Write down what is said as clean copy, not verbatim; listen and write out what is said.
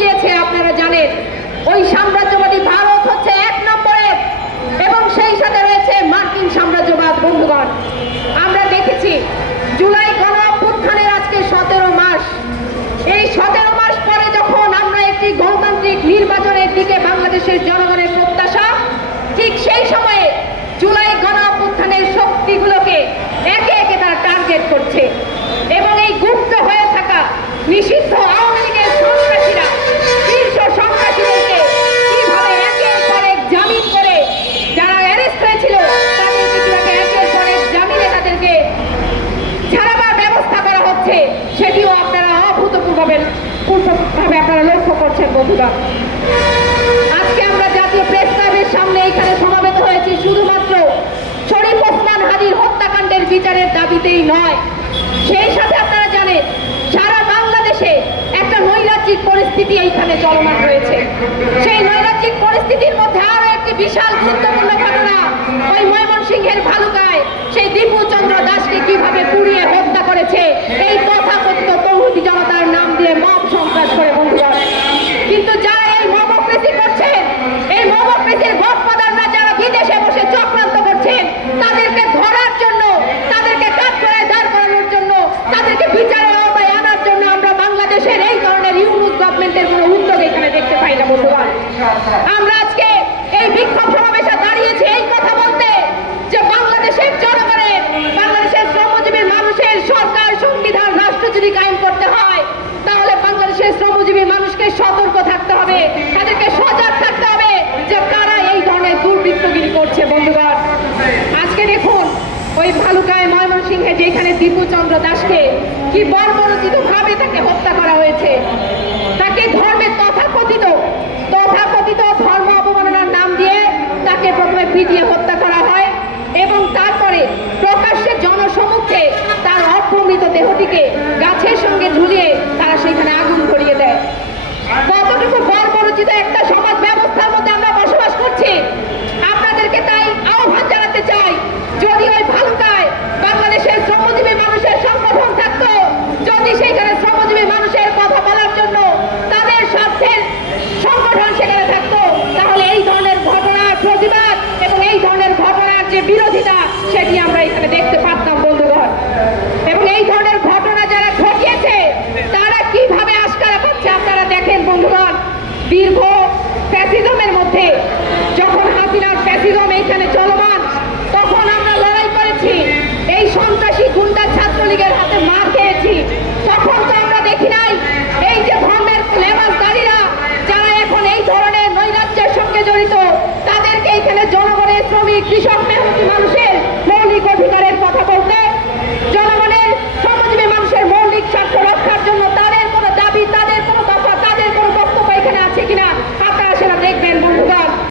গিয়েছে আপনারা জানেন। ওই সাম্রাজ্যবাদী ভারত হচ্ছে 1 নম্বরে, এবং সেই সাথে রয়েছে মার্কিন সাম্রাজ্যবাদ। বন্ধুগণ, আমরা দেখেছি জুলাই গণ অভ্যুত্থানের আজকে 17 মাস। এই 17 মাস পরে যখন আমরা একটি গণতান্ত্রিক নির্বাচনের দিকে বাংলাদেশের জনগণের প্রত্যাশা, ঠিক সেই সময়ে জুলাই গণ অভ্যুত্থানের শক্তিগুলোকে একে একে তারা টার্গেট করছে, এবং এই গুপ্ত হয়ে থাকা নিষিদ্ধ আওয়ামী লীগের সন্ত্রাসীরা শীর্ষ সন্ত্রাসীদেরকে কিভাবে একের পর এক জামিন করে, যারা অ্যারেস্ট হয়েছিল তাদেরকে কিভাবে একের পর এক জামিনে তাদেরকে ছাড়াবার ব্যবস্থা করা হচ্ছে, সেটিও আপনারা অভূতপূর্বভাবে আপনারা লক্ষ্য করছেন। বন্ধুরা, আজকে আমরা জাতীয় প্রেস ক্লাবের সামনে এখানে সমাবেত হয়েছি শুধুমাত্র শরীফ ওসমান হাদির হত্যাকাণ্ডের বিচারের দাবিতেই নয়, সেই সাথে আপনারা জানেন সারা বাংলাদেশে একটা নৈরাজ্যিক পরিস্থিতি এইখানে চলমান রয়েছে। সেই নৈরাজ্যিক পরিস্থিতির মধ্যে আরো একটি বিশাল গুরুত্বপূর্ণ ঘটনা, ওই ময়মনসিংহের ভালুকায় সেই দীপু চন্দ্র দাসকে কিভাবে পুড়িয়ে হত্যা করেছে এই তথাকথিত তৌহিদি জনতার নাম দিয়ে মব সন্ত্রাস করে। বন্ধুগণ, কিন্তু যারা এই মবক্রেসি করছেন, এই মবক্রেসির গডফাদাররা যারা বিদেশে বসে চক্রান্ত করছেন, তাদেরকে ধরার জন্য, তাদেরকে কাঠগড়ায় দাঁড় করানোর জন্য, তাদেরকে বিচারের আওতায় আনার জন্য আমরা বাংলাদেশের এই ধরনের ইউনুস গভর্নমেন্টের কোনো উদ্যোগ এখানে দেখতে পাই না। বন্ধুগণ, আমরা আজকে এই বিক্ষোভ সমাবেশে দাঁড়িয়েছি এই কথা বলতে যে বাংলাদেশের জনগণের, বাংলাদেশের শ্রমজীবী মানুষের সরকার, সংবিধান, রাষ্ট্র যদি কায়েম করতে হয়, তাহলে বাংলাদেশের শ্রমজীবী মানুষকে সতর্ক থাকতে হবে, তাদেরকে সজাগ থাকতে হবে যে কারা এই ধরনের দুর্বৃত্তগিরি করছে। বন্ধুগণ, আজকে দেখুন ওই ভালুকায় ময়মনসিংহে যেখানে দীপু চন্দ্র দাসকে কি বর্বরোচিত ভাবে তাকে হত্যা করা হয়েছে, তাকে ধর্মের তথাকথিত ধর্ম অবমাননার নাম দিয়ে তাকে প্রথমে পিটিয়ে হত্যা করা হয়, এবং তারপরে প্রকাশ্যে জনসমক্ষে তার অর্ধমৃত দেহটিকে গাছের সঙ্গে ঝুলিয়ে তারা সেখানে আগুন ধরিয়ে দেয়। কতটুকু বর্বরোচিত একটা সমাজ ব্যবস্থার মধ্যে আমরা বসবাস করছি। আপনাদেরকে তাই আহ্বান জানাতে চাই, যদি ওই ভালুকায় বাংলাদেশের শ্রমজীবী মানুষের সংগঠন থাকতো, যদি সেখানে শ্রমজীবী মানুষের কথা বলার জন্য তাদের স্বার্থের সংগঠন সেখানে থাকতো, তাহলে এই ধরনের ঘটনার প্রতিবাদ এবং এই ধরনের ঘটনার যে বিরোধিতা সেটি আমরা এখানে দেখতে পারতাম। বন্ধুগণ, এবং এই ধরনের ঘটনা যারা ঘটিয়েছে তারা কিভাবে আশকারা পাচ্ছে আপনারা দেখেন। বন্ধুগণ, দীর্ঘ ফ্যাসিজমের মধ্যে যখন হাসিনার ফ্যাসিজম এইখানে চলমান, তখন আমরা লড়াই করেছি, এই সন্ত্রাসী গুন্ডা ছাত্রলীগের হাতে মার খেয়েছি। তখন তো আমরা দেখি নাই এই যে ধর্মের লেবাসদারীরা যারা এখন এই ধরনের নৈরাজ্যের সঙ্গে জড়িত, তাদেরকে এখানে জনগণের, শ্রমিক, কৃষক, মেহনতি মানুষের